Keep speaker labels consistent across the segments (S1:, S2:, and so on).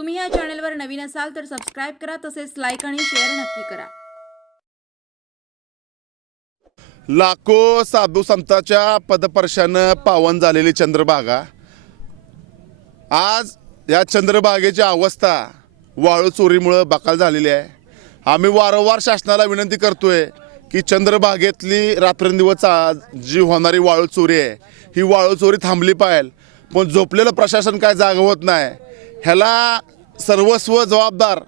S1: तुम्ही या चॅनलवर नवीन असाल तर सबस्क्राईब करा तसेच लाईक आणि शेअर नक्की करा.
S2: लाखो साधू संतांच्या पदपर्शानं पावन झालेली चंद्रभागा. आज या चंद्रभागेची अवस्था वाळू चोरीमुळं बकाल झालेली आहे. आम्ही वारंवार शासनाला विनंती करतोय की चंद्रभागेतली रात्रंदिवस जी होणारी वाळू चोरी आहे ही वाळू चोरी थांबली पाहिजे पण झोपलेलं प्रशासन काय जागा होत नाही ह्याला सर्वस्व जबाबदार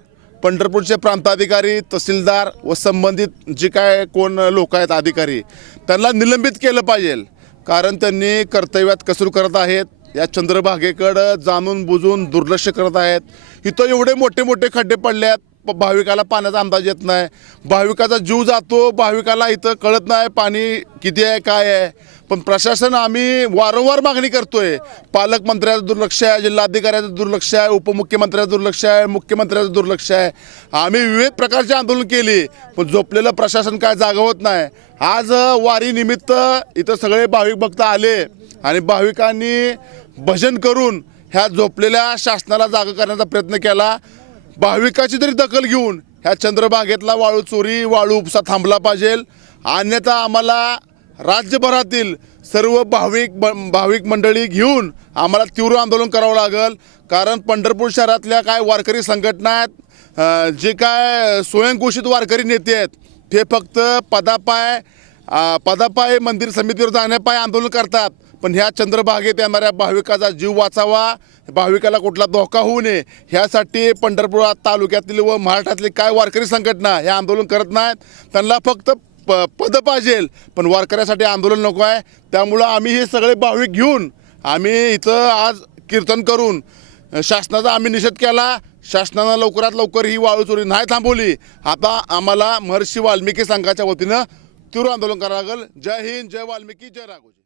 S2: पंढरपूरचे प्रांताधिकारी तहसीलदार व संबंधित जे काय कोण लोक आहेत अधिकारी त्यांना निलंबित केलं पाहिजे. कारण त्यांनी कर्तव्यात कसूर करत आहेत. या चंद्रभागेकडं जाणून बुजून दुर्लक्ष करत आहेत. इथं एवढे मोठे मोठे खड्डे पडले आहेत भाविकाला पाण्याचा अंदाज येत नाही. भाविकाचा जीव जातो भाविकाला इथं कळत नाही पाणी किती आहे काय आहे. पण प्रशासन आम्ही वारंवार मागणी करतोय. पालकमंत्र्याचं दुर्लक्ष आहे जिल्हाधिकाऱ्याचं दुर्लक्ष आहे उपमुख्यमंत्र्याचं दुर्लक्ष आहे मुख्यमंत्र्याचं दुर्लक्ष आहे. आम्ही विविध प्रकारचे आंदोलन केली पण झोपलेलं प्रशासन काय जागा होत नाही. आज वारीनिमित्त इथं सगळे भाविक भक्त आले आणि भाविकांनी भजन करून ह्या झोपलेल्या शासनाला जागा करण्याचा प्रयत्न केला. भाविकाची तरी दखल घेऊन ह्या चंद्रभागेतला वाळू चोरी वाळू उपसा थांबला पाहिजे. अन्यथा आम्हाला राज्यभरातील सर्व भाविक ब- भाविक मंडळी घेऊन आम्हाला तीव्र आंदोलन करावं लागेल. कारण पंढरपूर शहरातल्या काय वारकरी संघटना आहेत जे काय स्वयंघोषित वारकरी नेते आहेत ते फक्त पदापाय पदापाय मंदिर समितीवर जाण्यापाय आंदोलन करतात. पण ह्या चंद्रभागेत येणाऱ्या भाविकाचा जीव वाचावा. भाविकाला कुठला धोका होऊ नये. ह्यासाठी पंढरपूर तालुक्यातील व महाराष्ट्रातली काय वारकरी संघटना हे आंदोलन करत नाहीत. त्यांना फक्त प पद पाहिजे. पण वारकऱ्यासाठी आंदोलन नको आहे. त्यामुळं आम्ही हे सगळे भाविक घेऊन आम्ही इथं आज कीर्तन करून शासनाचा आम्ही निषेध केला. शासनानं लवकरात लवकर ही वाळू चोरी नाही थांबवली. आता आम्हाला महर्षी वाल्मिकी संघाच्या वतीनं तीव्र आंदोलन करावं लागेल. जय हिंद जय वाल्मिकी जय राघोजी.